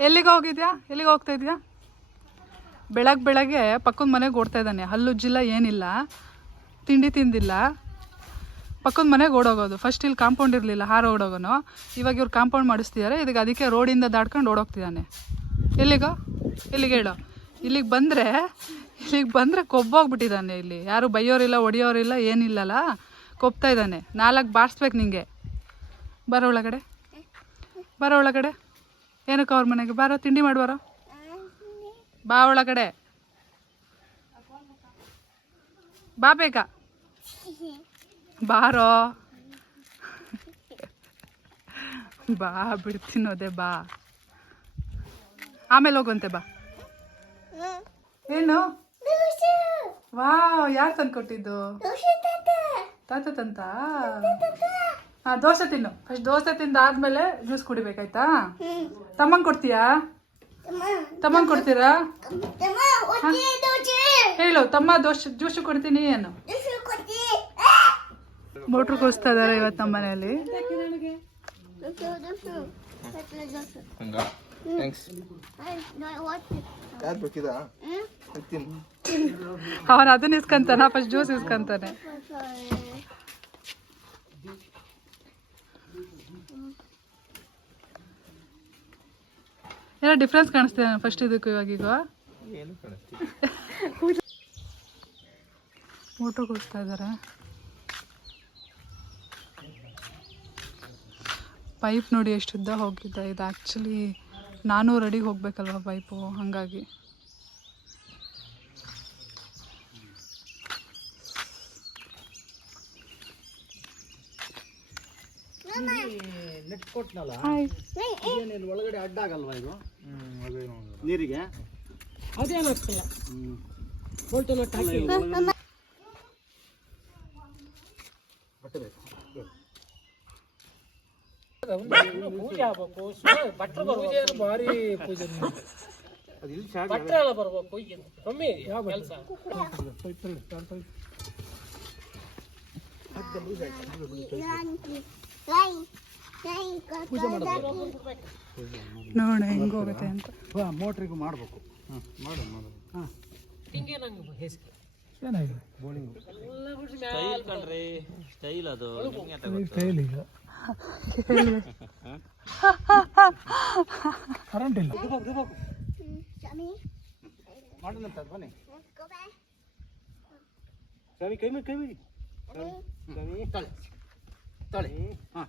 ಎಲ್ಲಿಗೆ ಹೋಗಿದ್ಯಾ? ಎಲ್ಲಿಗೆ ಹೋಗ್ತಾ ಇದೆಯಾ? ಬೆಳಗ್ಗೆ ಬೆಳಗ್ಗೆ ಪಕ್ಕದ ಮನೆಗೆ ಓಡ್ತಾ ಇದ್ದಾನೆ. ಹಲ್ಲುಜ್ಜಿಲ್ಲ ಏನಿಲ್ಲ. ತಿಂಡಿ ತಿಂದಿಲ್ಲ. ಪಕ್ಕದ ಮನೆಗೆ ಓಡೋಗೋದು. ಫಸ್ಟ್ ಇಲ್ಲಿ ಕಾಂಪೌಂಡ್ ಇರಲಿಲ್ಲ, ಹಾರ ಓಡೋಗೋನು. ಇವಾಗ ಇವ್ರು ಕಾಂಪೌಂಡ್ ಮಾಡಿಸ್ತಿದ್ದಾರೆ ಇದಕ್ಕೆ ಅದಕ್ಕೆ ರೋಡಿಂದ ದಾಟ್ಕೊಂಡು ಓಡೋಗ್ತಿದ್ದಾನೆ ಎಲ್ಲಿಗೋ? ಇಲ್ಲಿಗೆ ಹೇಳು? ಇಲ್ಲಿಗೆ ಬಂದರೆ ಇಲ್ಲಿಗೆ ಬಂದರೆ ಕೊಬ್ಬೋಗ್ಬಿಟ್ಟಿದ್ದಾನೆ ಇಲ್ಲಿ. ಯಾರು ಬೈಯೋರಿಲ್ಲ, ಹೊಡಿಯೋರಿಲ್ಲ, ಏನಿಲ್ಲಲ್ಲ. ಕೊಬ್ತಾ ಇದ್ದಾನೆ. ನಾಲ್ಕು ಬಾರಿಸ್ಬೇಕು ನಿಂಗೆ. ಬರೋ ಒಳಗಡೆ. ಬರೋ ಒಳಗಡೆ. ಏನಕ್ಕೆ ಅವ್ರ ಮನೆಗೆ? ಬಾರೋ, ತಿಂಡಿ ಮಾಡುವಾರೋ ಬಾ ಒಳಗಡೆ. ಬಾ ಬೇಗ. ಬಾರೋ. ಬಾ ಬಿಡ್ತೀನೋದೆ ಬಾ. ಆಮೇಲೆ ಹೋಗುವಂತೆ ಬಾ. ಏನು? ವಾ ಯಾರು ತಂದ್ಕೊಟ್ಟಿದ್ದು? ತಾತ ತಂತ? ಹಾ ದೋಸೆ ತಿನ್ನು. ಫಸ್ಟ್ ದೋಸೆ ತಿಂದಾದ್ಮೇಲೆ ಜ್ಯೂಸ್ ಕುಡಿಬೇಕಾಯ್ತಾ? ತಮ್ಮಂಗ್ ಕೊಡ್ತೀಯಾ? ತಮ್ಮಂಗ್ ಕೊಡ್ತೀರಾ? ಹೇಳು ತಮ್ಮ ದೋಸೆ ಜ್ಯೂಸ್ ಕೊಡ್ತೀನಿ ಏನು? ಮೋಟ್ರ್ ಕೂಸ್ತಾ ಇದಾರೆ ಇವತ್ತು ನಮ್ಮ ಮನೆಯಲ್ಲಿ. ಅವನು ಅದನ್ನ ಇಸ್ಕೊಂತಾನ ಫಸ್ಟ್ ಜ್ಯೂಸ್ ಇಸ್ಕೊಂತಾನೆ. ಏನೋ ಡಿಫ್ರೆನ್ಸ್ ಕಾಣಿಸ್ತಿದೆ ಫಸ್ಟ್ ಇದಕ್ಕೂ ಇವಾಗೀಗ ಮೋಟ್ರ್ ಇದ್ದಾರೆ. ಪೈಪ್ ನೋಡಿ ಎಷ್ಟು ಉದ್ದ ಹೋಗಿದೆ. ಇದು ಆ್ಯಕ್ಚುಲಿ ನಾನ್ನೂರು ಅಡಿಗೆ ಹೋಗಬೇಕಲ್ವ ಪೈಪು ಹಾಗಾಗಿ. ನೆಟ್ ಕೊಟ್ನಲ್ಲ? ಹಾಯ್ ಇದೇನೇನು ಒಳಗಡೆ ಅಡ್ಡ ಆಗಲ್ವಾ ಇದು? ಹ್ಮ್ ಅದೇನೋ ಒಂದು. ನೀರಿಗೆ? ಅದೇನಾಗ್ತಿಲ್ಲ ಹ್ಮ್. ಬೋಲ್ಟ್ ಎಲ್ಲ ಅಲ್ಲ, ಇದು ಒಳಗಡೆ- ಬಟ್ಟೆ ಬೇಕು ಪೂಜೆ ಆಗ್ಬೇಕು ಸುಮ್ನೆ ಭಟ್ರು ಬರ್ಬೇಕು. ಭಾರಿ ಪೂಜೆ ಅದು ಇಲ್ಲಿ ಚಾರ್ಜ್ ಭಟ್ರು ಎಲ್ಲ ಬರ್ಬೇಕು ಈಗ ಕಮ್ಮಿ ಕೆಲಸ ನೋಡ ಹೆಂಗ್ ಹೋಗುತ್ತೆ ಅಂತ. ಮೋಟ್ರಿಗೂ ಮಾಡಬೇಕು. ಹಾಂ ಮಾಡು ಮಾಡು ಹಾಂ. ಹಿಂಗೆ ನಂಗೆ ಹೇಸಿಗೆ ಚೆನ್ನಾಗಿದೆ ಎಲ್ಲ ಸ್ಟೈಲ್ ಮ್ಯಾಲ್ ಸ್ಟೈಲ್ ಅದು ಕರೆಂಟ್ ಇಲ್ಲ ಮಾಡೋಣಂತ ಬನ್ನಿ ಸ್ವಾಮಿ ಕೈ ಮೇಲೆ ಕೈ ಮೇಲೆ ಸ್ವಾಮಿ ತಳೆ ತಳೆ. ಹಾಂ.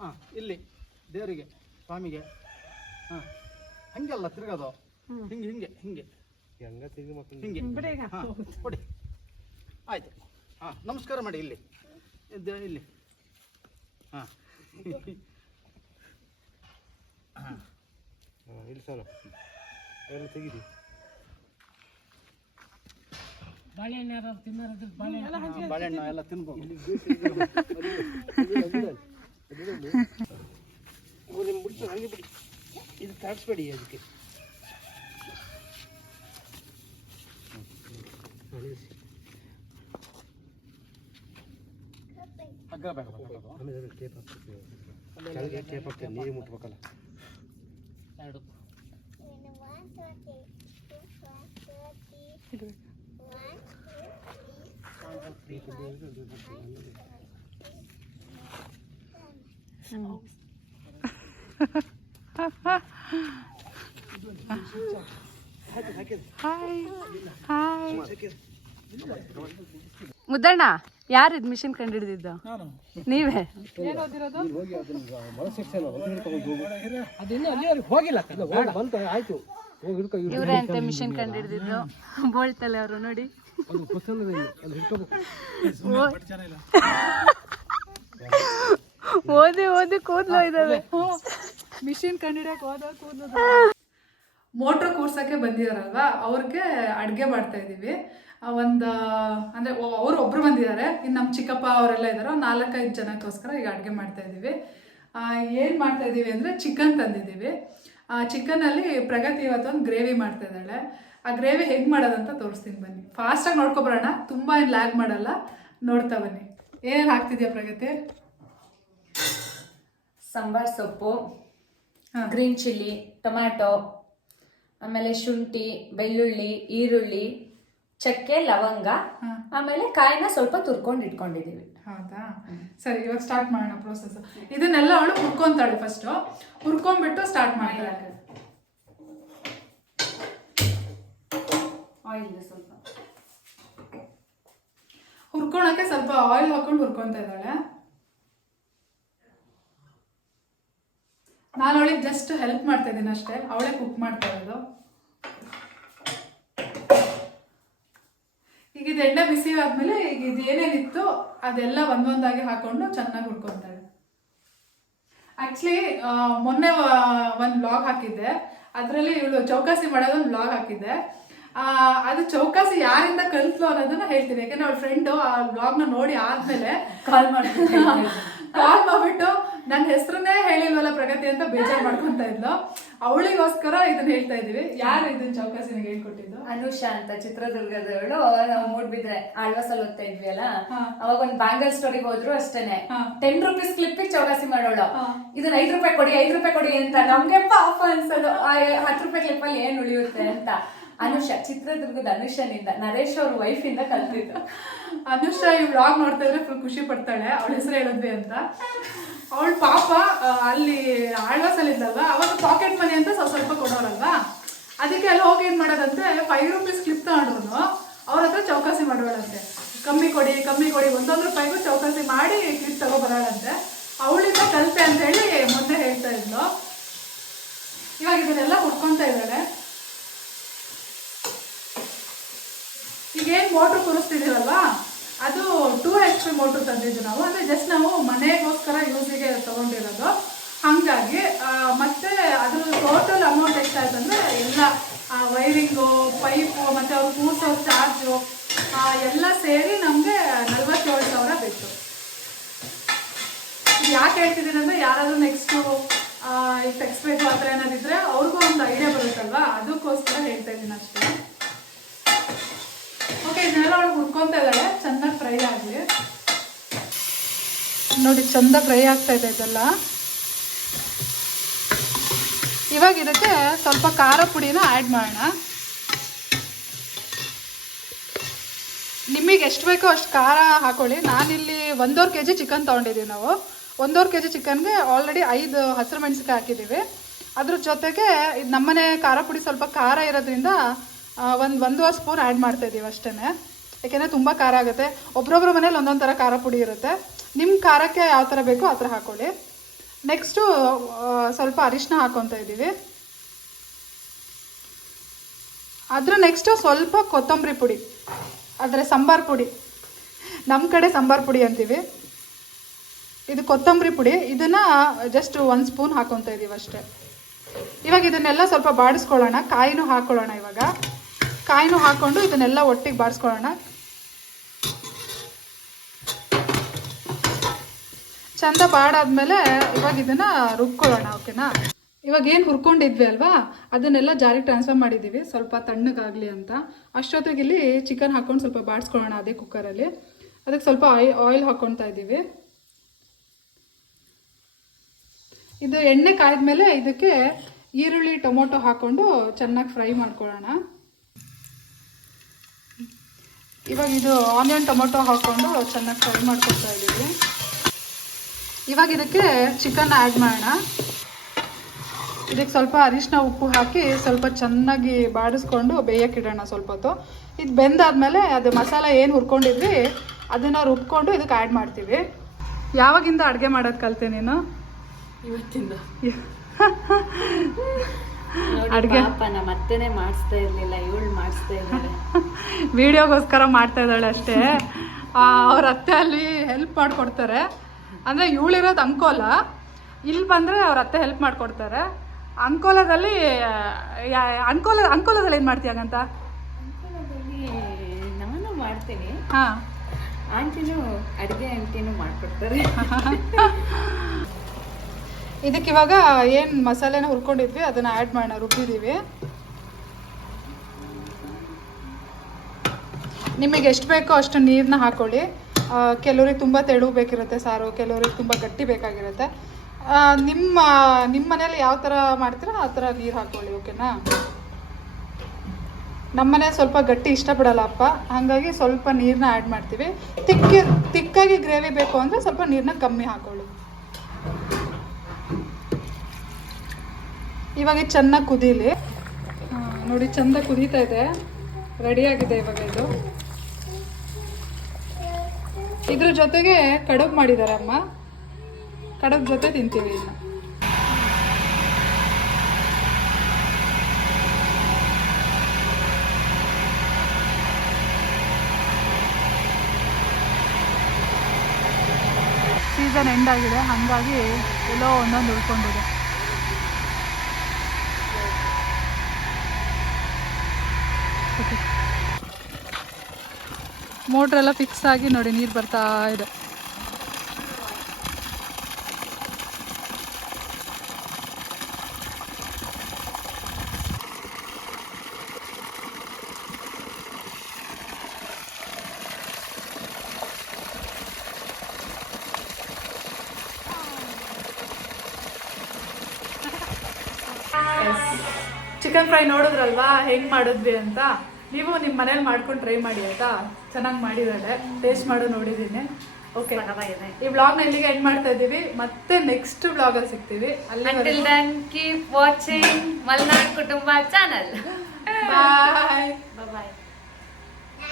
ಹಾಂ ಇಲ್ಲಿ ದೇವರಿಗೆ ಸ್ವಾಮಿಗೆ. ಹಾಂ. ಹಂಗೆಲ್ಲ ತಿರ್ಗೋದು. ಹಿಂಗೆ ಹಿಂಗೆ ಹಿಂಗೆ. ಹೆಂಗ ತಿರುಗಿ ಮಕ್ಕಳು? ಹಿಂಗೆ ಹಾಂ ಕೊಡಿ. ಆಯ್ತು. ಹಾಂ ನಮಸ್ಕಾರ ಮಾಡಿ ಇಲ್ಲಿ. ಇಲ್ಲಿ. ಹಾಂ. ಹಾಂ ಇಲ್ಲಿ ಸಲ. ಎಲ್ಲ ತೆಗೀರಿ ಬಾಳೆಹಣ್ಣು ಯಾರು ತಿನ್ನಾರ ಬಾಳೆಹಣ್ಣು ಬಾಳೆಹಣ್ಣು ಎಲ್ಲ ತಿನ್ಬೋದು ಹಂಗೆ ಬಿಡಿ ಇದು ಕಾಡಿಸ್ಬೇಡಿ ಅದಕ್ಕೆ ಹಗ್ಗ ಬೇಕಲ್ಲ ಆಮೇಲೆ ಟೇಪ್ ಹಾಕ್ಬೇಕು ಕೆಳಗೆ ಟೇಪ್ ಹಾಕ್ತೇನೆ ನೀರು ಮುಟ್ಬೇಕಲ್ಲ ಎರಡು ಮುದ್ದಣ್ಣ ಯಾರಿದ್ ಮಿಷಿನ್ ಕಂಡಿಡಿದಿದ್ದು ನೀವೇ? ಅದಿನ್ನೂ ಅಲ್ಲಿವರೆಗೆ ಹೋಗಿಲ್ಲ ಕಣೋ, ಬೇಡ. ಬಂತ ಆಯ್ತು. ಇವ್ರೆ ಅಂತ ಕಂಡು ಹಿಡಿದಿದ್ರು ಬೋಳ್ತಲೆ ಅವರು ನೋಡಿ. ಓದಿ ಓದಿ ಕೂದ್ಲು ಇದಾವೆ. ಮಿಷಿನ್ ಕಂಡಿಡಕ್ ಹೋದ ಕೂದ್ಲು ಮೋಟ್ರ್ ಕೂರ್ಸಕ್ಕೆ ಬಂದಿದಾರಲ್ವಾ? ಅವ್ರಿಗೆ ಅಡುಗೆ ಮಾಡ್ತಾ ಇದ್ದೀವಿ ಒಂದು ಅಂದರೆ ಅವರು ಒಬ್ರು ಬಂದಿದ್ದಾರೆ ಇನ್ನು ನಮ್ಮ ಚಿಕ್ಕಪ್ಪ ಅವರೆಲ್ಲ ಇದ್ದಾರೋ ನಾಲ್ಕೈದು ಜನಕ್ಕೋಸ್ಕರ ಈಗ ಅಡುಗೆ ಮಾಡ್ತಾ ಇದ್ದೀವಿ ಏನು ಮಾಡ್ತಾ ಇದ್ದೀವಿ ಅಂದರೆ ಚಿಕನ್ ತಂದಿದ್ದೀವಿ. ಚಿಕನಲ್ಲಿ ಪ್ರಗತಿ ಇವತ್ತೊಂದು ಗ್ರೇವಿ ಮಾಡ್ತಾ ಇದ್ದಾಳೆ. ಆ ಗ್ರೇವಿ ಹೆಂಗೆ ಮಾಡೋದಂತ ತೋರಿಸ್ತೀನಿ ಬನ್ನಿ. ಫಾಸ್ಟಾಗಿ ನೋಡ್ಕೊಬರೋಣ ತುಂಬ ಏನು ಲ್ಯಾಗ್ ಮಾಡಲ್ಲ. ನೋಡ್ತಾ ಬನ್ನಿ. ಏನೇನು ಹಾಕ್ತಿದ್ಯಾ ಪ್ರಗತಿ? ಸಾಂಬಾರ್ ಸೊಪ್ಪು. ಗ್ರೀನ್ ಚಿಲ್ಲಿ ಟೊಮ್ಯಾಟೊ ಆಮೇಲೆ ಶುಂಠಿ ಬೆಳ್ಳುಳ್ಳಿ ಈರುಳ್ಳಿ ಚಕ್ಕೆ ಲವಂಗ. ಆಮೇಲೆ ಕಾಯಿನ ಸ್ವಲ್ಪ ತುರ್ಕೊಂಡು ಇಟ್ಕೊಂಡಿದ್ದೀವಿ. ಹೌದಾ? ಸರಿ ಇವಾಗ ಸ್ಟಾರ್ಟ್ ಮಾಡೋಣ ಪ್ರೋಸೆಸ್ ಇದನ್ನೆಲ್ಲ ಅವಳು ಹುರ್ಕೊಂತಾಳೆ ಫಸ್ಟು ಹುರ್ಕೊಂಡ್ಬಿಟ್ಟು ಸ್ಟಾರ್ಟ್ ಮಾಡ್ತಾಳೆ. ಆಯಿಲ್ ಸ್ವಲ್ಪ. ಹುರ್ಕೊಳಕ್ಕೆ ಸ್ವಲ್ಪ ಆಯಿಲ್ ಹಾಕೊಂಡು ಹುರ್ಕೊಂತ ಇದ್ದಾಳೆ. ನಾನು ಅವಳಿಗೆ ಜಸ್ಟ್ ಹೆಲ್ಪ್ ಮಾಡ್ತಾ ಇದ್ದೀನಿ ಅಷ್ಟೇ. ಅವಳೇ ಕುಕ್ ಮಾಡ್ತಾ ಇರೋದು. ಇದು ಎಣ್ಣೆ ಬಿಸಿ ಆದ್ಮೇಲೆ ಈಗ ಇದು ಏನೇನಿತ್ತು ಅದೆಲ್ಲ ಒಂದೊಂದಾಗಿ ಹಾಕೊಂಡು ಚೆನ್ನಾಗಿ ಹುಡ್ಕೊತಾಳೆ ಆಕ್ಚುಲಿ ಮೊನ್ನೆ ಒಂದು ಬ್ಲಾಗ್ ಹಾಕಿದ್ದೆ. ಅದರಲ್ಲಿ ಇವಳು ಚೌಕಾಸಿ ಮಾಡೋದೊಂದು ಬ್ಲಾಗ್ ಹಾಕಿದ್ದೆ. ಆ, ಅದು ಚೌಕಾಸಿ ಯಾರಿಂದ ಕಲ್ತ್ಲು ಅನ್ನೋದನ್ನ ಹೇಳ್ತೀನಿ. ಯಾಕಂದ್ರೆ ಅವಳ ಫ್ರೆಂಡು ಆ ಬ್ಲಾಗ್ನ ನೋಡಿ ಆದ್ಮೇಲೆ ಕಾಲ್ ಮಾಡ್ತೀನಿ ಕಾಲ್ ಮಾಡ್ಬಿಟ್ಟು ನನ್ನ ಹೆಸರನ್ನೇ ಹೇಳಿಲ್ವಲ್ಲ ಪ್ರಗತಿ ಅಂತ ಬೇಜಾರ್ ಮಾಡ್ಕೊಂತ ಇದ್ಲು. ಅವಳಿಗೋಸ್ಕರ ಇದನ್ನ ಹೇಳ್ತಾ ಇದೀವಿ. ಯಾರು ಇದನ್ನ ಚೌಕಾಸಿ ನಿನಗೆ ಹೇಳ್ಕೊಟ್ಟಿದ್ದು? ಅನುಷಾ ಅಂತ ಚಿತ್ರದುರ್ಗದವಳು. ನಾವು ಮೂಡ್ಬಿದ್ರೆ ಆಳ್ವಾಸಲ್ಲಿ ಓದ್ತಾ ಇದ್ವಿ ಅಲ್ಲ ಅವಾಗ ಒಂದ್ ಬ್ಯಾಂಗಲ್ ಸ್ಟೋರಿಗೆ ಹೋದ್ರು ಅಷ್ಟೇನೆ. ಟೆನ್ ರುಪೀಸ್ ಕ್ಲಿಪ್ಪಿಗೆ ಚೌಕಾಸಿ ಮಾಡೋಳು. ಇದನ್ನ ಐದ್ ರೂಪಾಯಿ ಕೊಡಿ ಐದ್ ರೂಪಾಯಿ ಕೊಡಿ ಅಂತ ನಮ್ಗೆ ಪಾಪ ಅನ್ಸೋದು ಹತ್ತು ರೂಪಾಯಿ ಕ್ಲಿಪ್ ಅಲ್ಲಿ ಏನ್ ಉಳಿಯುತ್ತೆ ಅಂತ. ಅನುಷಾ, ಚಿತ್ರದುರ್ಗದ ಅನುಷನಿಂದ, ನರೇಶ್ ಅವ್ರ ವೈಫ್ ಇಂದ ಕಲ್ತಿದ್ದು. ಅನುಷಾ ಈ ವ್ಲಾಗ್ ನೋಡ್ತಾ ಇದ್ರೆ ಫುಲ್ ಖುಷಿ ಪಡ್ತಾಳೆ. ಅವಳ ಹೆಸರು ಹೇಳಿದ್ವಿ ಅಂತ. ಅವಳ ಪಾಪ ಅಲ್ಲಿ ಆಳ್ವಾಸಲ್ಲಿ ಇದ್ದಲ್ವಾ ಅವಾಗ ಪಾಕೆಟ್ ಮನಿ ಅಂತ ಸ್ವಲ್ಪ ಸ್ವಲ್ಪ ಕೊಡೋರಲ್ವಾ ಅದಕ್ಕೆ ಅಲ್ಲಿ ಹೋಗಿ ಏನ್ ಮಾಡೋದಂತೆ ಫೈವ್ ರುಪೀಸ್ ಕ್ಲಿಪ್ ತಗೊಂಡ್ರು ಅವ್ರ ಹತ್ರ ಚೌಕಾಸಿ ಮಾಡೋಳಂತೆ ಕಮ್ಮಿ ಕೊಡಿ ಕಮ್ಮಿ ಕೊಡಿ, ಒಂದೊಂದು ರೂಪಾಯಿಗೂ ಚೌಕಾಸಿ ಮಾಡಿ ಕ್ಲಿಪ್ ತಗೋ ಬರೋಳಂತೆ ಅವಳಿಂದ ಕಲ್ಪೆ ಅಂತ ಹೇಳಿ ಮೊನ್ನೆ ಹೇಳ್ತಾ ಇದ್ಲು. ಇವಾಗ ಇದನ್ನೆಲ್ಲ ಹುಡ್ಕೊಂತ ಇದ್ದಾಳೆ. ಈಗೇನು ಮೋಟ್ರ್ ಕೂರಿಸ್ತಿದ್ದೀವಲ್ವಾ ಅದು ಟೂ ಎಚ್ ಪಿ ಮೋಟ್ರ್ ತಂದಿದ್ದು ನಾವು. ಅಂದರೆ ಜಸ್ಟ್ ನಾವು ಮನೆಗೋಸ್ಕರ ಯೂಸಿಗೆ ತಗೊಂಡಿರೋದು. ಹಾಗಾಗಿ ಮತ್ತು ಅದ್ರ ಟೋಟಲ್ ಅಮೌಂಟ್ ಎಷ್ಟಾಯ್ತು ಅಂದರೆ ಎಲ್ಲ ವೈರಿಂಗು ಪೈಪು ಮತ್ತು ಅವ್ರು ಕೂರ್ಸೋ ಚಾರ್ಜು ಎಲ್ಲ ಸೇರಿ ನಮಗೆ ನಲ್ವತ್ತೇಳು ಸಾವಿರ ಇದು ಯಾಕೆ ಹೇಳ್ತಿದ್ದೀನಿ ಅಂದರೆ ಯಾರಾದರೂ ನೆಕ್ಸ್ಟು ಈಗ ತೆಗಿಸ್ಬೇಕು ಆ ಥರ ಏನಾದಿದ್ರೆ ಅವ್ರಿಗೂ ಒಂದು ಐಡಿಯಾ ಬರುತ್ತಲ್ವಾ? ಅದಕ್ಕೋಸ್ಕರ ಹೇಳ್ತಾ ಇದ್ದೀನಿ ಅಷ್ಟೇ. ಓಕೆ ಫ್ರೈ ಆಗಲಿ. ನೋಡಿ, ಚಂದ ಫ್ರೈ ಆಗ್ತಾ ಇದೆ ಇದೆಲ್ಲ. ಇವಾಗ ಇದಕ್ಕೆ ಸ್ವಲ್ಪ ಖಾರ ಪುಡಿನ ಆ್ಯಡ್ ಮಾಡೋಣ. ನಿಮಗೆ ಎಷ್ಟು ಬೇಕೋ ಅಷ್ಟು ಖಾರ ಹಾಕೊಳ್ಳಿ. ನಾನಿಲ್ಲಿ ಒಂದೂವರೆ ಕೆ ಜಿ ಚಿಕನ್ ತೊಗೊಂಡಿದ್ದೀವಿ ನಾವು. ಒಂದೂವರೆ ಕೆ ಜಿ ಚಿಕನ್ಗೆ ಆಲ್ರೆಡಿ ಐದು ಹಸಿರು ಮೆಣಸಿಕಾಯಿ ಹಾಕಿದ್ದೀವಿ. ಅದ್ರ ಜೊತೆಗೆ ಇದು ನಮ್ಮನೆ ಖಾರ ಪುಡಿ ಸ್ವಲ್ಪ ಖಾರ ಇರೋದ್ರಿಂದ ಒಂದು ಒಂದೂವರೆ ಸ್ಪೂನ್ ಆ್ಯಡ್ ಮಾಡ್ತಾ ಇದ್ದೀವಿ ಅಷ್ಟೇ ಯಾಕೆಂದರೆ ತುಂಬ ಖಾರ ಆಗುತ್ತೆ. ಒಬ್ರೊಬ್ರ ಮನೇಲಿ ಒಂದೊಂದು ಥರ ಖಾರ ಪುಡಿ ಇರುತ್ತೆ. ನಿಮ್ಮ ಖಾರಕ್ಕೆ ಯಾವ ಥರ ಬೇಕೋ ಆ ಥರ ಹಾಕೊಳ್ಳಿ. ನೆಕ್ಸ್ಟು ಸ್ವಲ್ಪ ಅರಿಶಿನ ಹಾಕ್ಕೊತಾ ಇದ್ದೀವಿ ಅದರ ನೆಕ್ಸ್ಟು ಸ್ವಲ್ಪ ಕೊತ್ತಂಬರಿ ಪುಡಿ. ಅಂದರೆ ಸಾಂಬಾರು ಪುಡಿ. ನಮ್ಮ ಕಡೆ ಸಾಂಬಾರ್ ಪುಡಿ ಅಂತೀವಿ. ಇದು ಕೊತ್ತಂಬರಿ ಪುಡಿ. ಇದನ್ನು ಜಸ್ಟ್ ಒಂದು ಸ್ಪೂನ್ ಹಾಕೊತಾ ಇದ್ದೀವಿ ಅಷ್ಟೇ. ಇವಾಗ ಇದನ್ನೆಲ್ಲ ಸ್ವಲ್ಪ ಬಾಡಿಸ್ಕೊಳ್ಳೋಣ. ಕಾಯಿನೂ ಹಾಕ್ಕೊಳ್ಳೋಣ ಇವಾಗ. ಕಾಯಿನೂ ಹಾಕ್ಕೊಂಡು ಇದನ್ನೆಲ್ಲ ಒಟ್ಟಿಗೆ ಬಾರಿಸ್ಕೊಳ್ಳೋಣ. ಚಂದ ಬಾಡಾದ್ಮೇಲೆ ಇವಾಗ ಇದನ್ನ ರುಬ್ಕೊಳ್ಳೋಣ, ಓಕೆನಾ? ಇವಾಗ ಏನು ಹುರ್ಕೊಂಡಿದ್ವಿ ಅಲ್ವಾ? ಅದನ್ನೆಲ್ಲ ಜಾರಿಗೆ ಟ್ರಾನ್ಸ್ಫರ್ ಮಾಡಿದ್ದೀವಿ ಸ್ವಲ್ಪ ತಣ್ಣಗಾಗಲಿ ಅಂತ. ಅಷ್ಟೊತ್ತಿಗೆ ಇಲ್ಲಿ ಚಿಕನ್ ಹಾಕ್ಕೊಂಡು ಸ್ವಲ್ಪ ಬಾಡಿಸ್ಕೊಳ್ಳೋಣ ಅದೇ ಕುಕ್ಕರಲ್ಲಿ ಅದಕ್ಕೆ ಸ್ವಲ್ಪ ಆಯ್ ಆಯಿಲ್ ಹಾಕ್ಕೊಳ್ತಾ ಇದ್ದೀವಿ. ಇದು ಎಣ್ಣೆ ಕಾಯ್ದ್ಮೇಲೆ ಇದಕ್ಕೆ ಈರುಳ್ಳಿ, ಟೊಮೊಟೊ ಹಾಕ್ಕೊಂಡು ಚೆನ್ನಾಗಿ ಫ್ರೈ ಮಾಡ್ಕೊಳ್ಳೋಣ. ಇವಾಗ ಇದು ಆನಿಯನ್ ಟೊಮೊಟೊ ಹಾಕ್ಕೊಂಡು ಚೆನ್ನಾಗಿ ಫ್ರೈ ಮಾಡ್ಕೊಳ್ತಾ ಇದ್ದೀವಿ. ಇವಾಗ ಇದಕ್ಕೆ ಚಿಕನ್ ಆ್ಯಡ್ ಮಾಡೋಣ. ಇದಕ್ಕೆ ಸ್ವಲ್ಪ ಅರಿಶಿನ ಉಪ್ಪು ಹಾಕಿ ಸ್ವಲ್ಪ ಚೆನ್ನಾಗಿ ಬಾಡಿಸ್ಕೊಂಡು ಬೇಯಕ್ಕಿಡೋಣ ಸ್ವಲ್ಪ ಹೊತ್ತು. ಇದು ಬೆಂದಾದಮೇಲೆ ಅದು ಮಸಾಲ ಏನು ಹುರ್ಕೊಂಡಿದ್ವಿ ಅದನ್ನು ರುಬ್ಕೊಂಡು ಇದಕ್ಕೆ ಆ್ಯಡ್ ಮಾಡ್ತೀವಿ. ಯಾವಾಗಿಂದ ಅಡುಗೆ ಮಾಡೋದು ಕಲ್ತೆ ನೀನು? ಇವತ್ತಿಂದ. ಅಡ್ಗೆ- ಪಾಪ ನಮ್ಮ ಅತ್ತೆನೇ ಮಾಡಿಸ್ತಾ ಇರ್ಲಿಲ್ಲ ಇವಳು ಮಾಡಿಸ್ತಾ ಇದ್ದಾಳೆ. ವಿಡಿಯೋಗೋಸ್ಕರ ಮಾಡ್ತಾ ಇದ್ದಾಳೆ ಅಷ್ಟೇ. ಅವ್ರ ಅತ್ತೆ ಅಲ್ಲಿ ಹೆಲ್ಪ್ ಮಾಡಿಕೊಡ್ತಾರೆ. ಅಂದರೆ ಇವಳಿರೋದು ಅಂಕೋಲ. ಇಲ್ಲಿ ಬಂದರೆ ಅವ್ರ ಅತ್ತೆ ಹೆಲ್ಪ್ ಮಾಡಿಕೊಡ್ತಾರೆ. ಅಂಕೋಲದಲ್ಲಿ ಅಂಕೋಲ ಅಂಕೋಲದಲ್ಲಿ ಏನು ಮಾಡ್ತೀಯಂತ ಅಂಕೋಲದಲ್ಲಿ ನಾನು ಮಾಡ್ತೀನಿ. ಹಾಂ. ಆಂಟಿನೂ ಅಡುಗೆ ಆಂಟಿನೂ ಮಾಡ್ಕೊಡ್ತಾರೆ. ಇದಕ್ಕೆ ಇವಾಗ ಏನು ಮಸಾಲೆನ ಹುರ್ಕೊಂಡಿದ್ವಿ ಅದನ್ನು ಆ್ಯಡ್ ಮಾಡೋಣ ರುಬ್ಬಿದ್ದೀವಿ ನಿಮಗೆ ಎಷ್ಟು ಬೇಕೋ ಅಷ್ಟು ನೀರನ್ನ ಹಾಕೊಳ್ಳಿ. ಆ, ಕೆಲವ್ರಿಗೆ ತುಂಬ ತೆಳು ಬೇಕಿರುತ್ತೆ ಸಾರು ಕೆಲವ್ರಿಗೆ ತುಂಬ ಗಟ್ಟಿ ಬೇಕಾಗಿರುತ್ತೆ. ನಿಮ್ಮ ನಿಮ್ಮ ಮನೇಲಿ ಯಾವ ಥರ ಮಾಡ್ತೀರೋ ಆ ಥರ ನೀರು ಹಾಕೊಳ್ಳಿ ಓಕೆನಾ? ನಮ್ಮನೆ ಸ್ವಲ್ಪ ಗಟ್ಟಿ ಇಷ್ಟಪಡಲ್ಲ ಅಪ್ಪ. ಹಾಗಾಗಿ ಸ್ವಲ್ಪ ನೀರನ್ನ ಆ್ಯಡ್ ಮಾಡ್ತೀವಿ. ತಿಕ್ಕಿ ತಿಕ್ಕಾಗಿ ಗ್ರೇವಿ ಬೇಕು ಅಂದರೆ ಸ್ವಲ್ಪ ನೀರನ್ನ ಕಮ್ಮಿ ಹಾಕೊಳ್ಳಿ. ಇವಾಗ ಚೆನ್ನಾಗಿ ಕುದೀಲಿ. ನೋಡಿ, ಚಂದ ಕುದೀತಾ ಇದೆ. ರೆಡಿಯಾಗಿದೆ ಇವಾಗ ಇದು. ಇದ್ರ ಜೊತೆಗೆ ಕಡುಬು ಮಾಡಿದ್ದಾರೆ ಅಮ್ಮ. ಕಡುಬು ಜೊತೆ ತಿಂತೀವಿ ಇನ್ನು. ಸೀಸನ್ ಎಂಡ್ ಆಗಿದೆ. ಹಾಗಾಗಿ ಎಲ್ಲೋ ಒಂದೊಂದು ಉಳ್ಕೊಂಡಿದೆ. ಮೋಟ್ರೆಲ್ಲ ಫಿಕ್ಸ್ ಆಗಿ ನೋಡಿ ನೀರು ಬರ್ತಾ ಇದೆ. ಚಿಕನ್ ಫ್ರೈ ನೋಡಿದ್ರಲ್ವಾ? ಹೆಂಗ್ ಮಾಡಿದ್ವಿ ಅಂತ? ನೀವು ನಿಮ್ಮ ಮನೇಲಿ ಮಾಡ್ಕೊಂಡು ಟ್ರೈ ಮಾಡಿ ಆಯ್ತಾ? ಚೆನ್ನಾಗಿ ಮಾಡಿದ್ದಾರೆ ಟೇಸ್ಟ್ ಮಾಡೋ ನೋಡಿದ್ದೀನಿ ಓಕೆ ಈ ಬ್ಲಾಗ್ ಇಲ್ಲಿಗೆ ಎಂಡ್ ಮಾಡ್ತಾ ಇದ್ದೀವಿ ಮತ್ತೆ ನೆಕ್ಸ್ಟ್ ಬ್ಲಾಗ್ ಸಿಗ್ತೀವಿ. ಅಲ್ಲಿ Until ವಾಚಿಂಗ್ ಮಲ್ನಾಡ್ ಕುಟುಂಬ ಚಾನಲ್. ಬಾಯ್